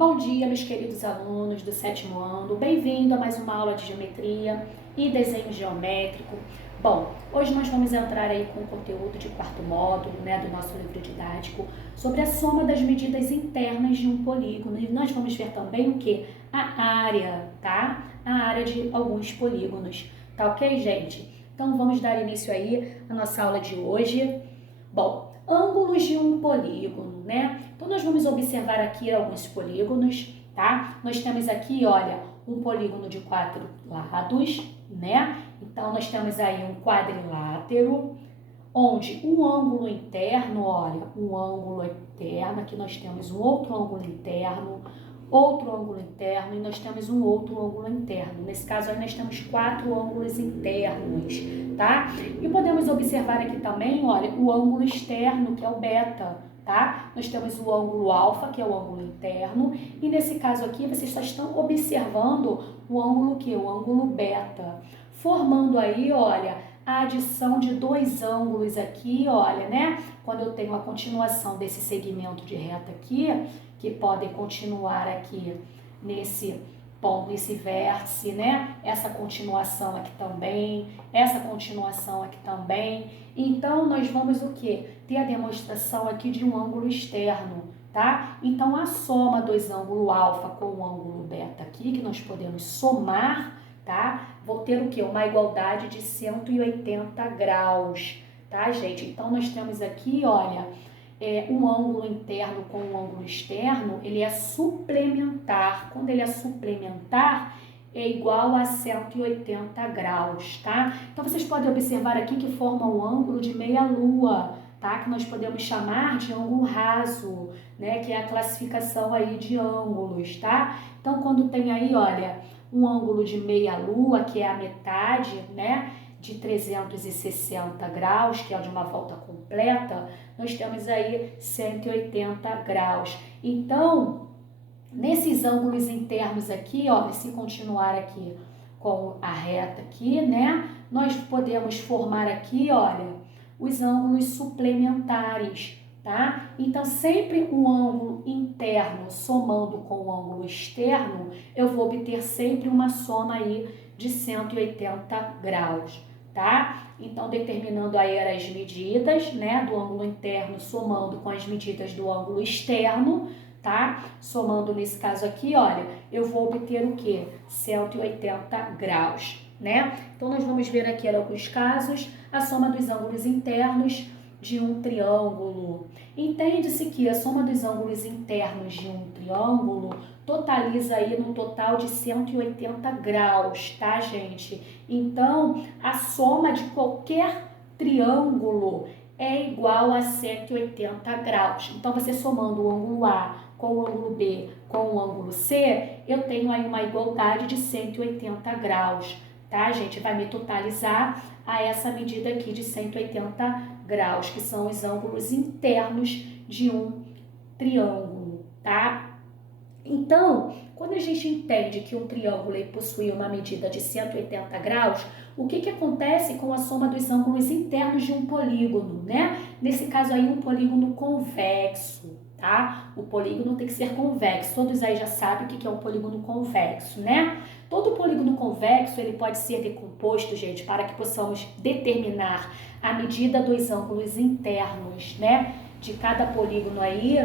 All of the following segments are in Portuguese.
Bom dia, meus queridos alunos do sétimo ano. Bem-vindo a mais uma aula de geometria e desenho geométrico. Bom, hoje nós vamos entrar aí com o conteúdo de quarto módulo, do nosso livro didático, sobre a soma das medidas internas de um polígono. E nós vamos ver também o que? A área, tá? A área de alguns polígonos. Tá ok, gente? Então vamos dar início aí à nossa aula de hoje. Bom, ângulos de um polígono, né? Então, nós vamos observar aqui alguns polígonos, tá? Nós temos aqui, olha, um polígono de 4 lados, né? Então, nós temos aí um quadrilátero, onde um ângulo interno, olha, um ângulo interno, aqui nós temos um outro ângulo interno e nós temos um outro ângulo interno. Nesse caso aí nós temos 4 ângulos internos, tá? E podemos observar aqui também, olha, o ângulo externo, que é o beta, tá? Nós temos o ângulo alfa, que é o ângulo interno, e nesse caso aqui vocês só estão observando o ângulo que? O ângulo beta, formando aí, olha, a adição de 2 ângulos aqui, olha, né? Quando eu tenho a continuação desse segmento de reta aqui, que podem continuar aqui nesse ponto, nesse vértice, né? Essa continuação aqui também, essa continuação aqui também. Então, nós vamos o quê? Ter a demonstração aqui de um ângulo externo, tá? Então, a soma dos ângulos alfa com o ângulo beta aqui, que nós podemos somar, tá? Vou ter o quê? Uma igualdade de 180 graus, tá, gente? Então, nós temos aqui, olha, um ângulo interno com um ângulo externo, ele é suplementar. Quando ele é suplementar, é igual a 180 graus, tá? Então, vocês podem observar aqui que forma um ângulo de meia-lua, tá? Que nós podemos chamar de ângulo raso, né? Que é a classificação aí de ângulos, tá? Então, quando tem aí, olha, um ângulo de meia-lua, que é a metade, né? De 360 graus, que é de uma volta completa, nós temos aí 180 graus. Então, nesses ângulos internos aqui, ó, se continuar aqui com a reta aqui, né, nós podemos formar aqui, olha, os ângulos suplementares, tá? Então, sempre um ângulo interno somando com o ângulo externo, eu vou obter sempre uma soma aí de 180 graus. Tá? Então, determinando aí as medidas, né, do ângulo interno, somando com as medidas do ângulo externo, tá? Somando nesse caso aqui, olha, eu vou obter o quê? 180 graus, né? Então, nós vamos ver aqui alguns casos, a soma dos ângulos internos de um triângulo. Entende-se que a soma dos ângulos internos de um triângulo totaliza aí no total de 180 graus, tá, gente? Então, a soma de qualquer triângulo é igual a 180 graus. Então, você somando o ângulo A com o ângulo B com o ângulo C, eu tenho aí uma igualdade de 180 graus, tá, gente? Vai me totalizar a essa medida aqui de 180 graus, que são os ângulos internos de um triângulo, tá? Então, quando a gente entende que um triângulo possui uma medida de 180 graus, o que acontece com a soma dos ângulos internos de um polígono, né? Nesse caso aí, um polígono convexo, tá? O polígono tem que ser convexo. Todos aí já sabem o que é um polígono convexo, né? Todo polígono convexo, ele pode ser decomposto, gente, para que possamos determinar a medida dos ângulos internos, né? De cada polígono aí,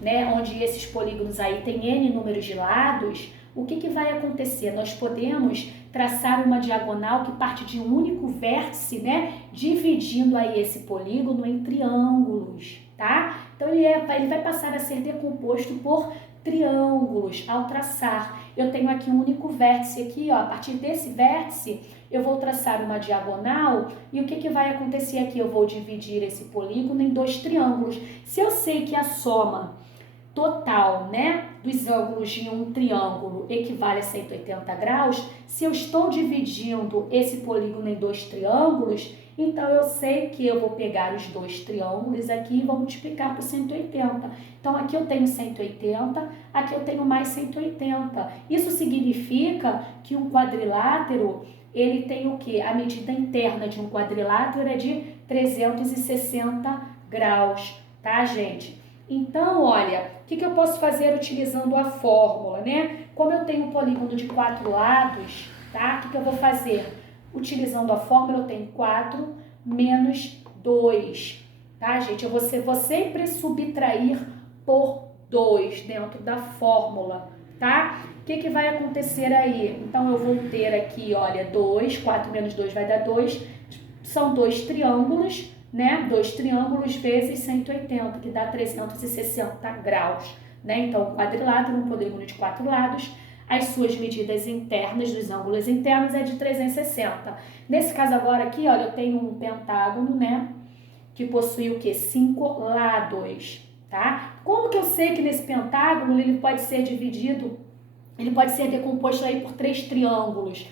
né, onde esses polígonos aí têm N números de lados, o que vai acontecer? Nós podemos traçar uma diagonal que parte de um único vértice, né, dividindo aí esse polígono em triângulos, tá? Então, ele vai passar a ser decomposto por triângulos ao traçar. Eu tenho aqui um único vértice aqui, ó, a partir desse vértice, eu vou traçar uma diagonal e o que vai acontecer aqui? Eu vou dividir esse polígono em 2 triângulos. Se eu sei que a soma total, né, dos ângulos de um triângulo equivale a 180 graus, se eu estou dividindo esse polígono em 2 triângulos, então eu sei que eu vou pegar os 2 triângulos aqui e vou multiplicar por 180. Então aqui eu tenho 180, aqui eu tenho mais 180. Isso significa que um quadrilátero, ele tem o quê? A medida interna de um quadrilátero é de 360 graus, tá, gente? Então, olha, o que eu posso fazer utilizando a fórmula, né? Como eu tenho um polígono de 4 lados, tá? O que eu vou fazer? Utilizando a fórmula, eu tenho 4 menos 2, tá, gente? Eu vou sempre subtrair por 2 dentro da fórmula, tá? O que vai acontecer aí? Então, eu vou ter aqui, olha, 2, 4 menos 2 vai dar 2, são 2 triângulos, né? 2 triângulos vezes 180, que dá 360 graus, né? Então, o quadrilátero, um polígono de 4 lados, as suas medidas internas dos ângulos internos é de 360. Nesse caso agora aqui, olha, eu tenho um pentágono, né? Que possui o quê? 5 lados, tá? Como que eu sei que nesse pentágono ele pode ser dividido, ele pode ser decomposto aí por 3 triângulos?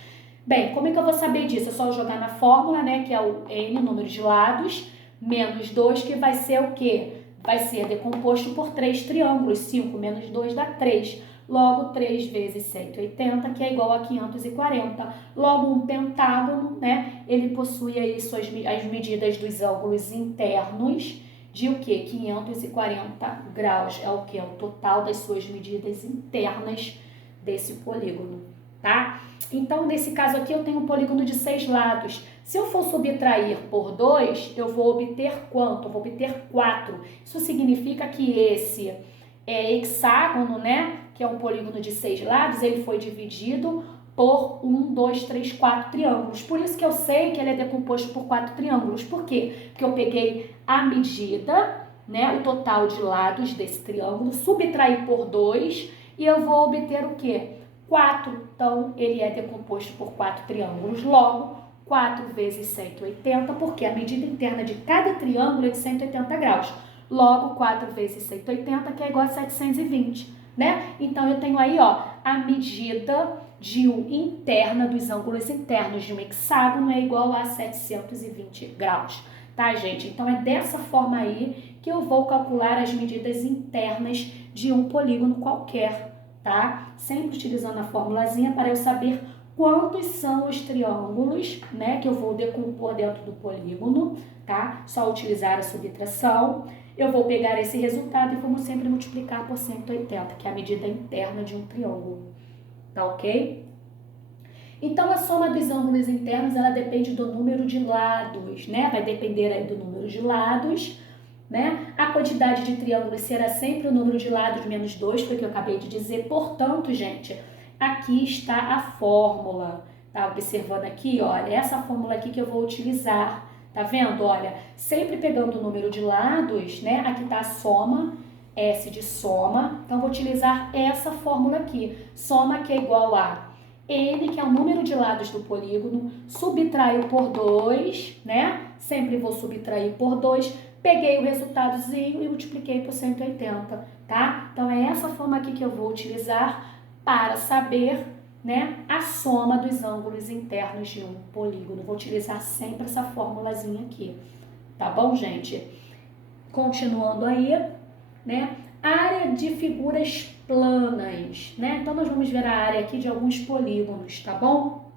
Bem, como é que eu vou saber disso? É só jogar na fórmula, né, que é o n, número de lados, menos 2, que vai ser o quê? Vai ser decomposto por 3 triângulos. 5 menos 2 dá 3. Logo, 3 vezes 180, que é igual a 540. Logo, um pentágono, né, ele possui aí as medidas dos ângulos internos de o quê? 540 graus. É o quê? É o total das suas medidas internas desse polígono, tá? Então, nesse caso aqui, eu tenho um polígono de 6 lados. Se eu for subtrair por 2, eu vou obter quanto? Eu vou obter 4. Isso significa que esse hexágono, né, que é um polígono de 6 lados, ele foi dividido por 1, 2, 3, 4 triângulos. Por isso que eu sei que ele é decomposto por 4 triângulos. Por quê? Porque eu peguei a medida, né, o total de lados desse triângulo, subtraí por 2 e eu vou obter o quê? 4. Então, ele é decomposto por 4 triângulos. Logo, 4 vezes 180, porque a medida interna de cada triângulo é de 180 graus. Logo, 4 vezes 180, que é igual a 720, né? Então, eu tenho aí, ó, a medida interna dos ângulos internos de um hexágono é igual a 720 graus, tá, gente? Então, é dessa forma aí que eu vou calcular as medidas internas de um polígono qualquer, tá? Sempre utilizando a formulazinha para eu saber quantos são os triângulos, né, que eu vou decompor dentro do polígono, tá? Só utilizar a subtração. Eu vou pegar esse resultado e vamos sempre multiplicar por 180, que é a medida interna de um triângulo, tá ok? Então, a soma dos ângulos internos, ela depende do número de lados, né? Vai depender aí do número de lados, né? A quantidade de triângulos será sempre o número de lados menos 2, foi o que eu acabei de dizer. Portanto, gente, aqui está a fórmula, tá? Observando aqui, olha, essa fórmula aqui que eu vou utilizar, tá vendo? Olha, sempre pegando o número de lados, né? Aqui tá a soma, S de soma, então vou utilizar essa fórmula aqui, soma que é igual a N, que é o número de lados do polígono, subtraio por 2, né? Sempre vou subtrair por 2, peguei o resultadozinho e multipliquei por 180, tá? Então, é essa forma aqui que eu vou utilizar para saber, né, a soma dos ângulos internos de um polígono. Vou utilizar sempre essa formulazinha aqui, tá bom, gente? Continuando aí, né, área de figuras planas, né? Então, nós vamos ver a área aqui de alguns polígonos, tá bom?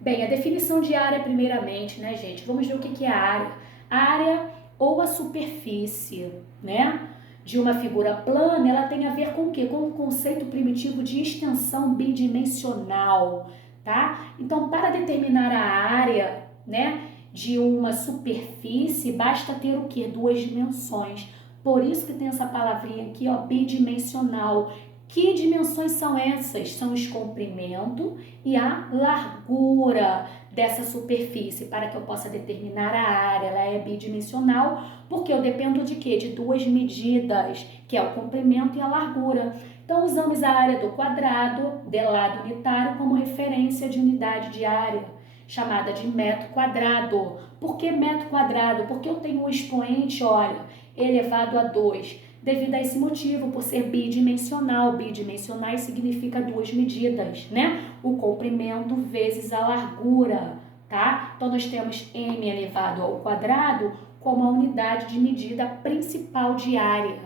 Bem, a definição de área primeiramente, né, gente? Vamos ver o que é a área. A área ou a superfície, né, de uma figura plana, ela tem a ver com o quê? Com o conceito primitivo de extensão bidimensional, tá? Então, para determinar a área, né, de uma superfície, basta ter o quê? 2 dimensões. Por isso que tem essa palavrinha aqui, ó, bidimensional. Que dimensões são essas? São os comprimento e a largura dessa superfície, para que eu possa determinar a área. Ela é bidimensional, porque eu dependo de quê? De 2 medidas, que é o comprimento e a largura. Então, usamos a área do quadrado, de lado unitário, como referência de unidade de área, chamada de metro quadrado. Por que metro quadrado? Porque eu tenho um expoente, olha, elevado a 2. Devido a esse motivo, por ser bidimensional, bidimensionais significa 2 medidas, né? O comprimento vezes a largura, tá? Então, nós temos m elevado ao quadrado como a unidade de medida principal de área,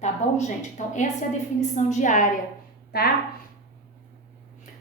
tá bom, gente? Então, essa é a definição de área, tá?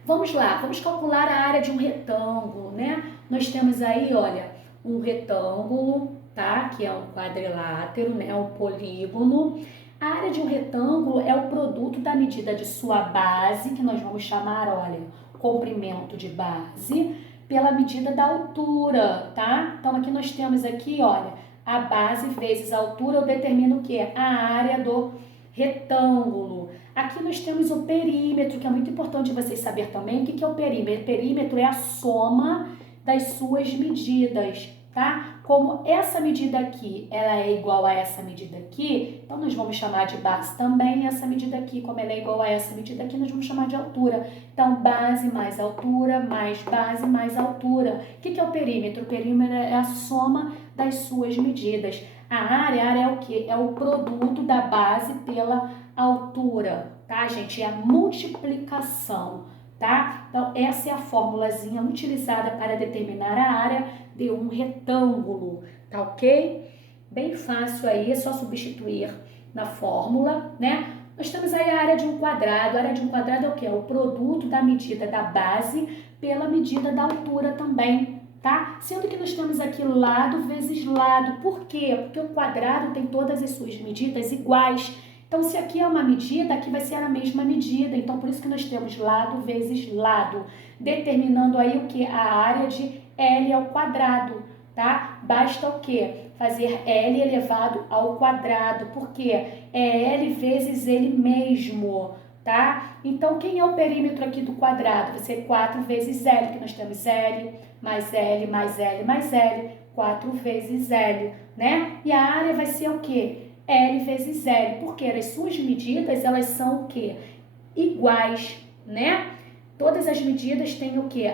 Vamos lá, vamos calcular a área de um retângulo, né? Nós temos aí, olha, um retângulo, tá? Que é um quadrilátero, né? Um polígono. A área de um retângulo é o produto da medida de sua base, que nós vamos chamar, olha, comprimento de base, pela medida da altura, tá? Então, aqui nós temos aqui, olha, a base vezes a altura, eu determino o quê? A área do retângulo. Aqui nós temos o perímetro, que é muito importante vocês saberem também. O que é o perímetro? O perímetro é a soma das suas medidas, tá? Como essa medida aqui, ela é igual a essa medida aqui, então nós vamos chamar de base também. Essa medida aqui, como ela é igual a essa medida aqui, nós vamos chamar de altura. Então, base mais altura, mais base mais altura. O que é o perímetro? O perímetro é a soma das suas medidas. A área é o quê? É o produto da base pela altura, tá, gente? É a multiplicação, tá? Então, essa é a formulazinha utilizada para determinar a área de um retângulo, tá ok? Bem fácil aí, é só substituir na fórmula, né? Nós temos aí a área de um quadrado. A área de um quadrado é o quê? É o produto da medida da base pela medida da altura também, tá? Sendo que nós temos aqui lado vezes lado. Por quê? Porque o quadrado tem todas as suas medidas iguais. Então, se aqui é uma medida, aqui vai ser a mesma medida. Então, por isso que nós temos lado vezes lado, determinando aí o que? A área de L ao quadrado, tá? Basta o quê? Fazer L elevado ao quadrado, porque é L vezes ele mesmo, tá? Então, quem é o perímetro aqui do quadrado? Vai ser 4 vezes L, que nós temos L, mais L, mais L, mais L, 4 vezes L, né? E a área vai ser o quê? L vezes L, porque as suas medidas, elas são o quê? Iguais, né? Todas as medidas têm o quê?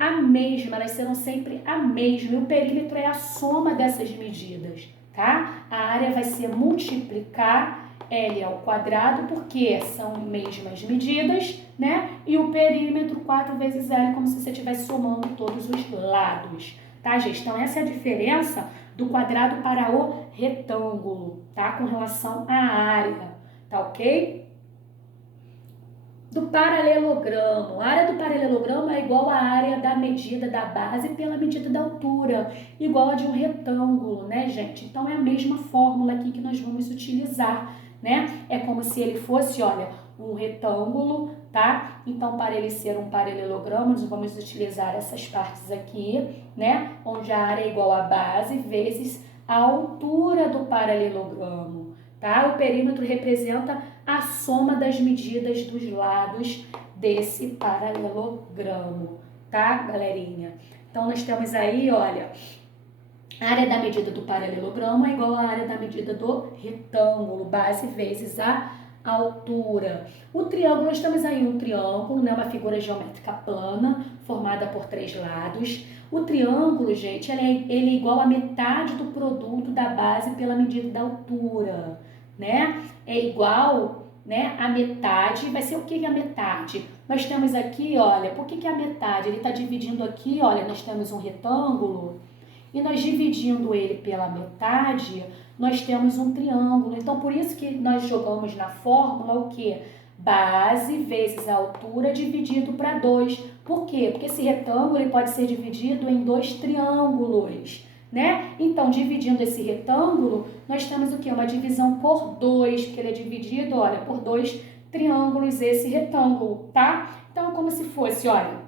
A mesma, elas serão sempre a mesma. E o perímetro é a soma dessas medidas, tá? A área vai ser multiplicar L ao quadrado, porque são mesmas medidas, né? E o perímetro 4 vezes L, como se você estivesse somando todos os lados, tá, gente? Então, essa é a diferença do quadrado para o retângulo, tá? Com relação à área, tá ok? Do paralelogramo. A área do paralelogramo é igual à área da medida da base pela medida da altura, igual a de um retângulo, né, gente? Então, é a mesma fórmula aqui que nós vamos utilizar, né? É como se ele fosse, olha, um retângulo, tá? Então, para ele ser um paralelogramo, nós vamos utilizar essas partes aqui, né? Onde a área é igual à base vezes a altura do paralelogramo, tá? O perímetro representa a soma das medidas dos lados desse paralelogramo, tá, galerinha? Então, nós temos aí, olha, a área da medida do paralelogramo é igual à área da medida do retângulo, base vezes a altura. O triângulo, nós temos aí um triângulo, né, uma figura geométrica plana, formada por 3 lados. O triângulo, gente, ele é igual à metade do produto da base pela medida da altura, né? É igual, né, a metade. Vai ser o que é a metade? Nós temos aqui, olha, por que é a metade? Ele está dividindo aqui, olha, nós temos um retângulo e nós dividindo ele pela metade, nós temos um triângulo. Então, por isso que nós jogamos na fórmula o que? Base vezes a altura dividido para 2. Por quê? Porque esse retângulo ele pode ser dividido em 2 triângulos, né? Então, dividindo esse retângulo, nós temos o que? Uma divisão por 2, porque ele é dividido, olha, por 2 triângulos esse retângulo, tá? Então, é como se fosse, olha,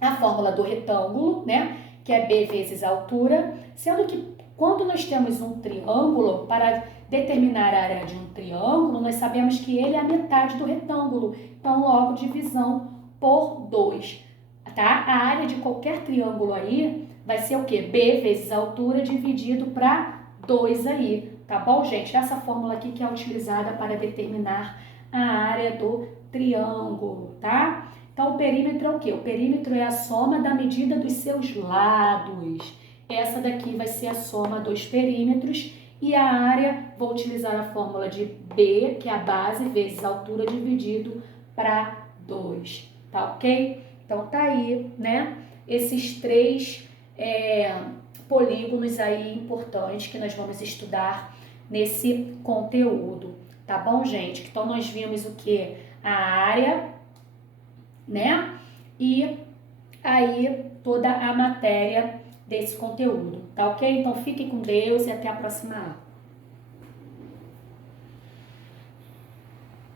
a fórmula do retângulo, né? Que é B vezes a altura, sendo que quando nós temos um triângulo, para determinar a área de um triângulo, nós sabemos que ele é a metade do retângulo, então logo divisão por 2, tá? A área de qualquer triângulo aí vai ser o quê? B vezes a altura dividido para 2 aí, tá bom, gente? Essa fórmula aqui que é utilizada para determinar a área do triângulo, tá? Então, o perímetro é o quê? O perímetro é a soma da medida dos seus lados. Essa daqui vai ser a soma dos perímetros. E a área, vou utilizar a fórmula de B, que é a base, vezes a altura, dividido para 2. Tá ok? Então, tá aí, né? Esses 3 polígonos aí importantes que nós vamos estudar nesse conteúdo. Tá bom, gente? Então, nós vimos o quê? A área, né? E aí toda a matéria desse conteúdo, tá ok? Então fique com Deus e até a próxima aula.